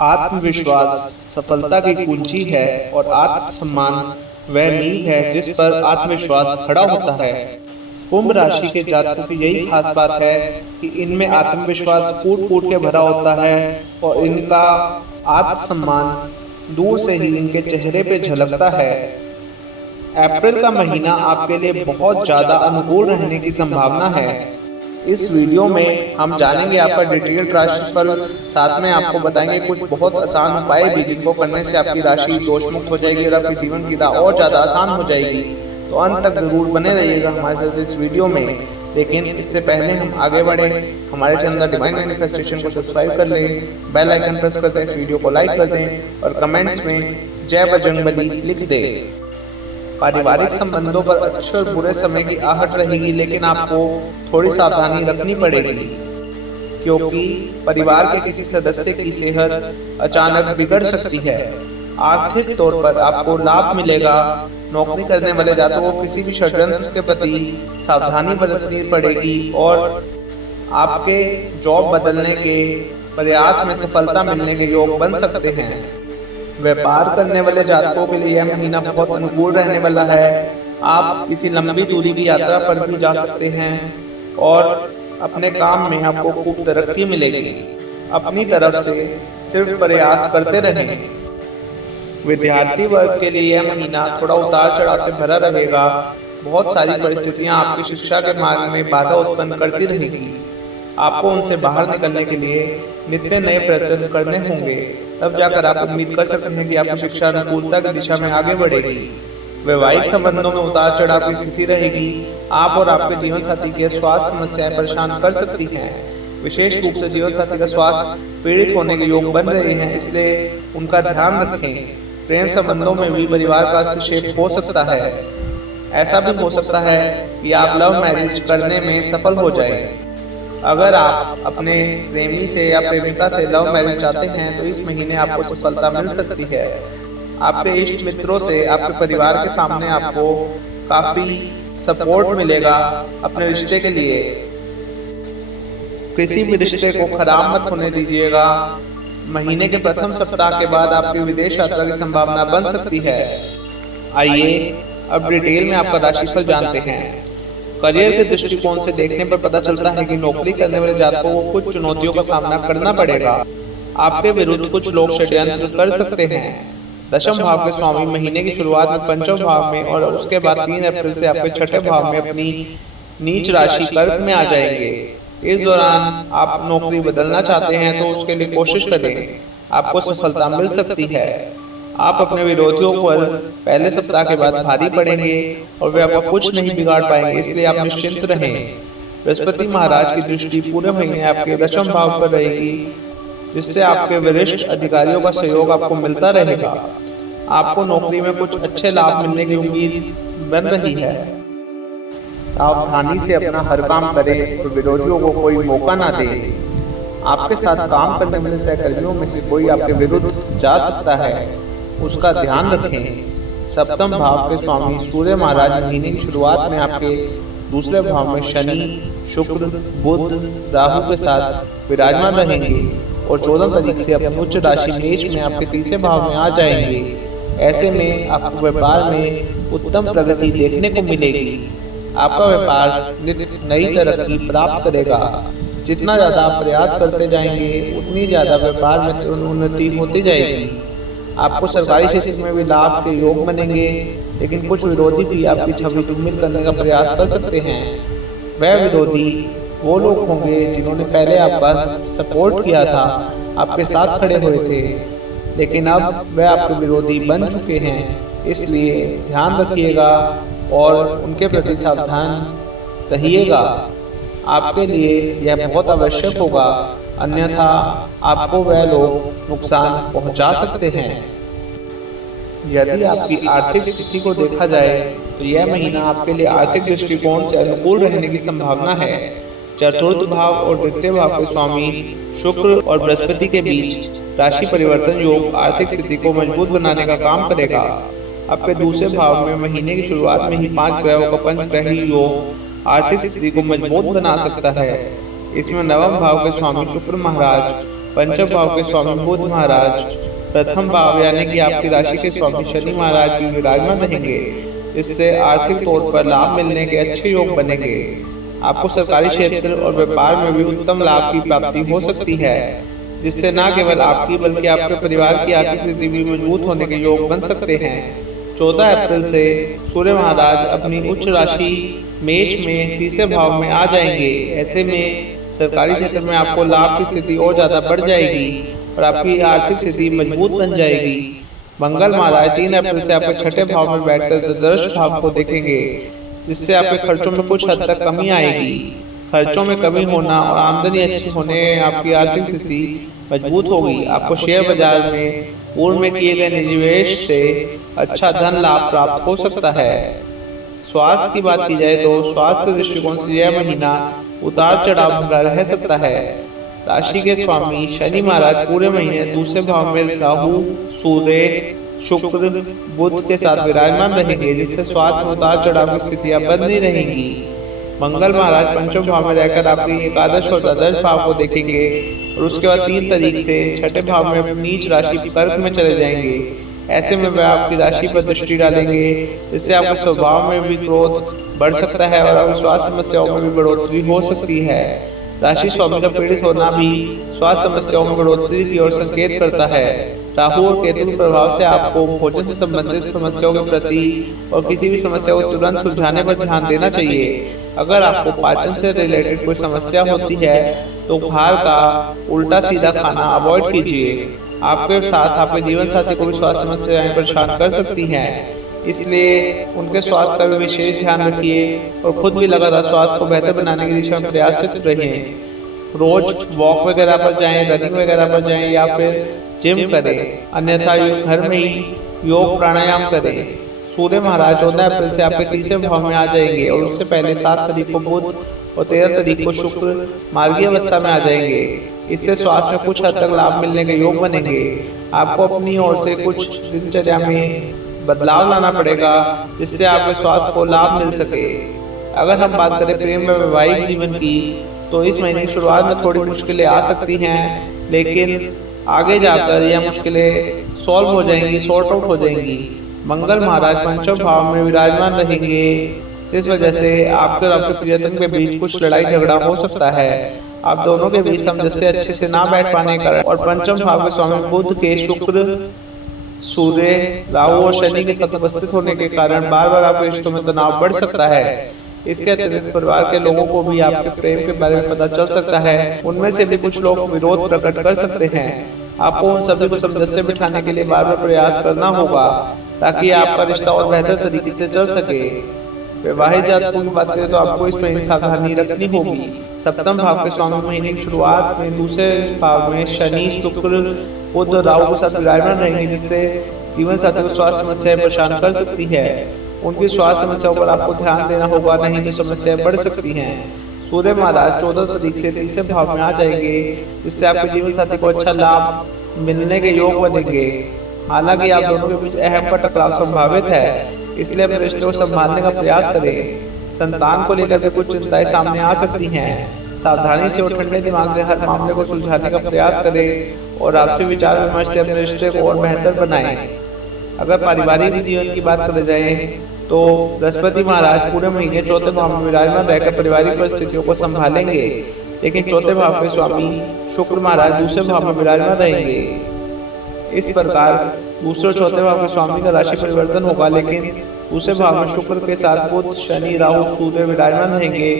आत्मविश्वास सफलता की कुंजी है और आत्मसम्मान वह नींव है जिस पर आत्मविश्वास खड़ा होता है। कुंभ राशि के जातकों की यही खास बात है कि इनमें आत्मविश्वास फूट फूट के भरा होता है और इनका आत्मसम्मान दूर से ही इनके चेहरे पे झलकता है। अप्रैल का महीना आपके लिए बहुत ज्यादा अनुकूल रहने की संभावना है। इस वीडियो में हम जानेंगे आपका डिटेल्ड राशिफल, साथ में आपको बताएंगे कुछ बहुत आसान उपाय भी जिनको करने से आपकी राशि दोषमुक्त हो जाएगी और आपके जीवन की राह और ज़्यादा आसान हो जाएगी। तो अंत तक जरूर बने रहिएगा हमारे साथ इस वीडियो में। लेकिन इससे पहले हम आगे बढ़े, हमारे चैनल डिवाइन मैनिफेस्टेशन को सब्सक्राइब कर लें, बेल आइकन प्रेस कर दें, इस वीडियो को लाइक कर दें और कमेंट्स में जय बजरंगबली लिख दें। पारिवारिक संबंधों पर अच्छे और बुरे समय की आहट रहेगी, लेकिन आपको थोड़ी सावधानी रखनी पड़ेगी क्योंकि परिवार के किसी सदस्य की सेहत अचानक बिगड़ सकती है। आर्थिक तौर पर आपको लाभ मिलेगा। नौकरी करने वाले जातकों को किसी भी षड्यंत्र के प्रति सावधानी बरतनी पड़ेगी और आपके जॉब बदलने के प्रयास में सफलता मिलने के योग बन सकते हैं। व्यापार करने वाले जातकों के लिए यह महीना बहुत अनुकूल रहने वाला है। आप किसी लंबी दूरी की यात्रा पर भी जा सकते हैं और अपने काम में आपको खूब तरक्की मिलेगी। अपनी तरफ से सिर्फ प्रयास करते रहें। विद्यार्थी वर्ग के लिए यह महीना थोड़ा उतार चढ़ाव से भरा रहेगा। बहुत सारी परिस्थितियां आपकी शिक्षा के मार्ग में बाधा उत्पन्न करती रहेगी। आपको उनसे बाहर निकलने के लिए नित्य नए प्रयत्न करने होंगे, तब जाकर आप उम्मीद कर सकते हैं कि आपकी शिक्षा अनुकूलता की दिशा में आगे बढ़ेगी। वैवाहिक संबंधों में उतार चढ़ाव की स्थिति रहेगी। आप और आपके जीवन साथी की स्वास्थ्य समस्याएं परेशान कर सकती हैं। विशेष रूप से जीवन साथी का स्वास्थ्य पीड़ित होने के योग बन रहे हैं, इसलिए उनका ध्यान रखें। प्रेम संबंधों में भी परिवार का हस्तक्षेप हो सकता है। ऐसा भी हो सकता है कि आप लव मैरिज करने में सफल हो जाए। अगर आप अपने प्रेमी से या प्रेमिका से लव मैरिज चाहते हैं तो इस महीने आपको सफलता मिल सकती है। आपके इष्ट मित्रों से आपके परिवार के सामने आपको काफी सपोर्ट मिलेगा अपने रिश्ते के लिए। किसी भी रिश्ते को खराब मत होने दीजिएगा। महीने के प्रथम सप्ताह के बाद आपकी विदेश यात्रा की संभावना बन सकती है। आइए अब डिटेल में आपका राशिफल जानते हैं। करियर के दृष्टिकोण से देखने पर पता चलता है कि नौकरी करने वाले जातकों को कुछ चुनौतियों का सामना करना पड़ेगा। आपके विरुद्ध कुछ लोग षड्यंत्र कर सकते हैं। दशम भाव के स्वामी महीने की शुरुआत में पंचम भाव में और उसके बाद 3 अप्रैल से आपके छठे भाव में अपनी नीच राशि कर्क में आ जाएंगे। इस दौरान आप नौकरी बदलना चाहते हैं तो उसके लिए कोशिश करें, आपको सफलता मिल सकती है। आप अपने विरोधियों पर पहले सप्ताह के बाद भारी पड़ेंगे और वे आपका कुछ नहीं बिगाड़ पाएंगे, इसलिए आप निश्चिंत रहें। बृहस्पति महाराज की दृष्टि पूरे महीने आपके दशम भाव पर रहेगी, जिससे आपके वरिष्ठ अधिकारियों का सहयोग आपको मिलता रहेगा। आपको नौकरी में कुछ अच्छे लाभ मिलने की उम्मीद बन रही है। सावधानी से अपना हर काम करें और विरोधियों को कोई मौका ना दें। आपके साथ काम करने वाले सहकर्मियों में से कोई आपके विरुद्ध जा सकता है, उसका ध्यान रखें। सप्तम भाव के स्वामी सूर्य महाराज महीने की शुरुआत में आपके दूसरे भाव में शनि, शुक्र, बुध, राहु के साथ विराजमान रहेंगे और 14 तारीख से अपनी उच्च राशि मेष में आपके तीसरे भाव में आ जाएंगे। ऐसे में आपको व्यापार में उत्तम प्रगति देखने को मिलेगी। आपका व्यापार नित्य नई तरक्की प्राप्त करेगा। जितना ज्यादा आप प्रयास करते जाएंगे उतनी ज्यादा व्यापार में उन्नति होती जाएगी। आपको सरकारी क्षेत्र में भी लाभ के योग बनेंगे, लेकिन कुछ विरोधी भी आपकी छवि धूमिल करने का प्रयास कर सकते हैं। वह विरोधी वो लोग होंगे जिन्होंने पहले आपका सपोर्ट किया था, आपके साथ खड़े हुए थे, लेकिन अब वह आपके विरोधी बन चुके हैं। इसलिए ध्यान रखिएगा और उनके प्रति सावधान रहिएगा। आपके लिए यह बहुत आवश्यक होगा, अन्यथा आपको वह लोग नुकसान पहुंचा सकते हैं। यदि आपकी आर्थिक स्थिति को देखा जाए तो यह महीना आपके लिए आर्थिक दृष्टिकोण से अनुकूल रहने की संभावना है। चतुर्थ भाव और द्वितीय भाव के स्वामी शुक्र और बृहस्पति के बीच राशि परिवर्तन योग आर्थिक स्थिति को मजबूत बनाने का काम करेगा। आपके दूसरे भाव में महीने की शुरुआत में ही 5 ग्रहों का पंचग्रही योग आर्थिक स्थिति को मजबूत बना सकता है। इसमें नवम भाव के स्वामी शुक्र महाराज पंचम भाव के स्वामी बुध महाराज प्रथम भाव यानी कि आपकी राशि के स्वामी शनि महाराज भी विराजमान रहेंगे। इससे आर्थिक तौर पर लाभ मिलने के अच्छे योग बनेंगे। आपको सरकारी क्षेत्र और व्यापार में भी उत्तम लाभ की प्राप्ति हो सकती है, जिससे न केवल आपकी बल्कि आपके परिवार की आर्थिक स्थिति भी मजबूत होने के योग बन सकते हैं। 14 अप्रैल से सूर्य महाराज अपनी उच्च राशि मेष में तीसरे भाव में आ जाएंगे। ऐसे में सरकारी क्षेत्र में आपको लाभ की स्थिति और ज्यादा बढ़ जाएगी और आपकी आर्थिक स्थिति मजबूत बन जाएगी। मंगल महाराज 3 अप्रैल से आपके छठे भाव में बैठकर द्वादश भाव को देखेंगे, जिससे आपके खर्चों में कुछ हद तक कमी आएगी। खर्चों में कमी होना और आमदनी अच्छी होने आपकी आर्थिक स्थिति मजबूत होगी। आपको शेयर बाजार में पूर्व में किए गए निवेश से अच्छा धन लाभ प्राप्त हो सकता है। स्वास्थ्य की बात की जाए तो स्वास्थ्य दृष्टिकोण से यह महीना उतार चढ़ाव भरा रह सकता है। राशि के स्वामी शनि महाराज पूरे महीने दूसरे भाव में राहु, सूर्य, शुक्र, बुध के साथ विराजमान रहेंगे, जिससे स्वास्थ्य में उतार चढ़ाव की स्थितियां बनी रहेंगी। मंगल महाराज पंचम भाव में रहकर आपके एकादश और द्वादश भाव को देखेंगे और उसके बाद 3 तारीख से छठे भाव में नीच राशि कर्क में चले जाएंगे। ऐसे में वह आपकी राशि पर दृष्टि डालेंगे, जिससे आपके स्वभाव में भी क्रोध बढ़ सकता है और आपकी स्वास्थ्य समस्याओं में भी बढ़ोतरी हो सकती है। राशि स्वामी का पीड़ित होना भी स्वास्थ्य समस्याओं में बढ़ोतरी की ओर संकेत करता है। राहु और केतु के प्रभाव से आपको भोजन से संबंधित समस्याओं के प्रति और किसी भी समस्या को तुरंत सुलझाने पर ध्यान देना चाहिए। अगर आपको पाचन से रिलेटेड कोई समस्या होती है तो बाहर का उल्टा सीधा खाना अवॉइड कीजिए। आपके साथ आपके जीवन साथी को भी स्वास्थ्य समस्याएं परेशान कर सकती हैं, इसलिए उनके स्वास्थ्य का भी विशेष ध्यान रखिए और खुद भी लगातार स्वास्थ्य को बेहतर बनाने की दिशा में प्रयासरत रहिए। रोज वॉक वगैरह पर जाएं, रनिंग वगैरह पर जाएं या फिर जिम करें, अन्यथा घर में ही योग प्राणायाम करें। सूर्य महाराज 14 अप्रैल से आपके तीसरे भाव में आ जाएंगे और उससे पहले 7 तारीख को बुध और 13 तारीख को शुक्र मार्गीय अवस्था में आ जाएंगे। इससे स्वास्थ्य में कुछ हद तक लाभ मिलने के योग बनेंगे। आपको अपनी ओर से कुछ दिनचर्या में बदलाव लाना पड़ेगा, जिससे आपके स्वास्थ्य को लाभ मिल सके। अगर हम बात करें प्रेम व वैवाहिक जीवन की, तो इस महीने की शुरुआत में थोड़ी मुश्किलें आ सकती हैं, लेकिन आगे जाकर यह मुश्किलें सॉल्व हो जाएंगी, सॉर्ट आउट हो जाएंगी। मंगल महाराज पंचम भाव में विराजमान रहेंगे, जिस वजह से आपके और आपके प्रियतम के बीच कुछ लड़ाई झगड़ा हो सकता है। आप दोनों के बीच समझौते अच्छे से ना बैठ पाने का और पंचम भाव के स्वामी बुध के शुक्र, सूर्य, राहु और शनि के साथ उपस्थित होने के कारण बार बार आपके रिश्तों में तनाव बढ़ सकता है। इसके अतिरिक्त परिवार के लोगों को भी आपके प्रेम के बारे में पता चल सकता है। उनमें से भी कुछ लोग विरोध प्रकट कर सकते हैं। आपको उन सभी को समझौते बिठाने के लिए बार बार प्रयास करना होगा, ताकि आपका रिश्ता और बेहतर तरीके से चल सके। वैवाहिक जातकों की बात करें तो आपको इस महीने सावधानी रखनी होगी। सप्तम भाव के स्वामी महीने की शुरुआत में दूसरे भाव में शनि, शुक्र, बुध और राहु के साथ विराजमान रहेंगे, जिससे जीवन साथी को स्वास्थ्य समस्याएं परेशान कर सकती है। उनकी स्वास्थ्य समस्याओं पर आपको ध्यान देना होगा, नहीं तो समस्याएं बढ़ सकती हैं। सूर्य महाराज 14 तारीख से तीसरे भाव में आ जाएंगे, जिससे आपके जीवन साथी को अच्छा लाभ मिलने के योग बनेंगे। हालांकि आप दोनों के बीच अहम का टकराव संभावित है, इसलिए अपने रिश्ते को संभालने का प्रयास करें। संतान को लेकर के कुछ चिंताएं सामने आ सकती हैं। सावधानी से और ठंडे दिमाग से हर मामले को सुलझाने का प्रयास करें और आपसी विचार विमर्श से अपने रिश्ते को और बेहतर बनाएं। अगर पारिवारिक जीवन की बात करें जाए तो बृहस्पति महाराज पूरे महीने चौथे भाव में विराजमान रहकर पारिवारिक परिस्थितियों को संभालेंगे, लेकिन चौथे भाव के स्वामी शुक्र महाराज दूसरे भाव में विराजमान रहेंगे। इस प्रकार दूसरे और चौथे भाव के स्वामी का राशि परिवर्तन होगा, लेकिन दूसरे भाव में शुक्र के साथ बुध, शनि, राहु, सूर्य विराजमान रहेंगे,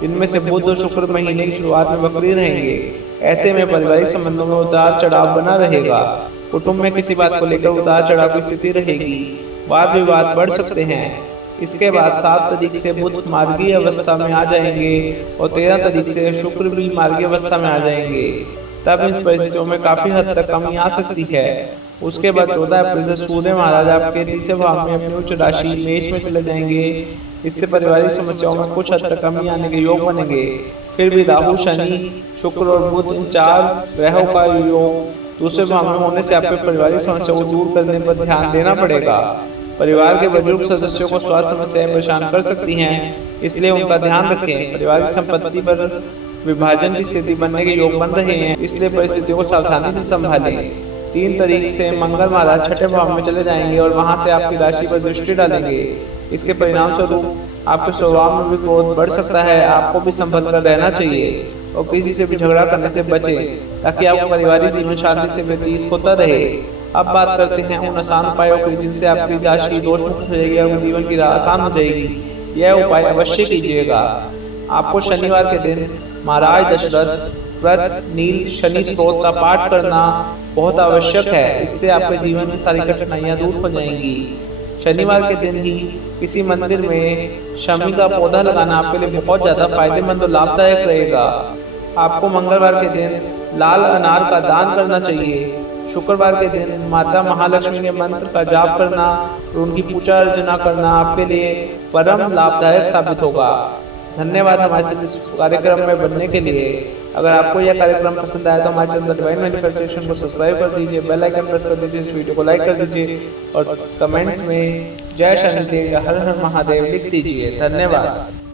जिनमें से बुध और शुक्र महीने की शुरुआत में वक्री रहेंगे। ऐसे में पारिवारिक संबंधों में उतार चढ़ाव बना रहेगा। कुटुंब में किसी बात को लेकर उतार चढ़ाव की स्थिति रहेगी, वाद विवाद बढ़ सकते हैं। इसके बाद 7 तारीख से बुध मार्गीय अवस्था में आ जाएंगे और 13 तारीख से शुक्र भी मार्गीय अवस्था में आ जाएंगे। तब इन परिस्थितियों में काफी हद तक कमी आ सकती है। उसके बाद 14 अप्रैल से सूर्य महाराज आपके तीसरे भाव में अपनी उच्च राशि मेष में चले जाएंगे। इससे पारिवारिक समस्याओं में कुछ हद तक कमी आने के योग बनेंगे। फिर भी राहु, शनि, शुक्र और बुध इन 4 ग्रहों का योग दूसरे भाव में होने से आपके पारिवारिक समस्याओं को दूर करने पर ध्यान देना पड़ेगा। परिवार के बुजुर्ग सदस्यों को स्वास्थ्य समस्याएं परेशान कर सकती हैं, इसलिए उनका ध्यान रखें। पारिवारिक संपत्ति पर विभाजन की स्थिति बनने के योग बन रहे हैं, इसलिए परिस्थितियों को सावधानी से संभालें। 3 तारीख से मंगल महाराज छठे भाव में चले जाएंगे और वहां से आपकी राशि पर दृष्टि डालेंगे। इसके परिणाम स्वरूप आपके स्वभाव में भी क्रोध बढ़ सकता है। आपको भी संभल कर रहना चाहिए और किसी से भी झगड़ा करने से बचें, ताकि आपका पारिवारिक जीवन शांति से व्यतीत होता रहे। अब बात करते हैं उन आसान उपायों की, जिनसे आपकी राशि दोष मुक्त हो जाएगी और जीवन की राह आसान हो जाएगी। यह उपाय अवश्य कीजिएगा। आपको शनिवार के दिन महाराज दशरथ व्रत नील शनि स्त्रोत का पाठ करना बहुत आवश्यक है। इससे आपके जीवन की सारी कठिनाइयां दूर हो जाएंगी। शनिवार के दिन ही किसी मंदिर में शमी का पौधा लगाना आपके लिए बहुत ज्यादा फायदेमंद और लाभदायक रहेगा। आपको मंगलवार के दिन लाल अनार का दान करना चाहिए। शुक्रवार के दिन माता महालक्ष्मी के मंत्र का जाप करना और उनकी पूजा अर्चना करना आपके लिए परम लाभदायक साबित होगा। धन्यवाद हमारे साथ इस कार्यक्रम में बनने के लिए। अगर आपको यह कार्यक्रम पसंद आया तो हमारे चैनल डिवाइन मैनिफेस्टेशन को सब्सक्राइब कर दीजिए, बेल आइकन प्रेस कर दीजिए, इस वीडियो को लाइक कर दीजिए और कमेंट्स में जय शनिदेव या हर हर महादेव लिख दीजिए। धन्यवाद।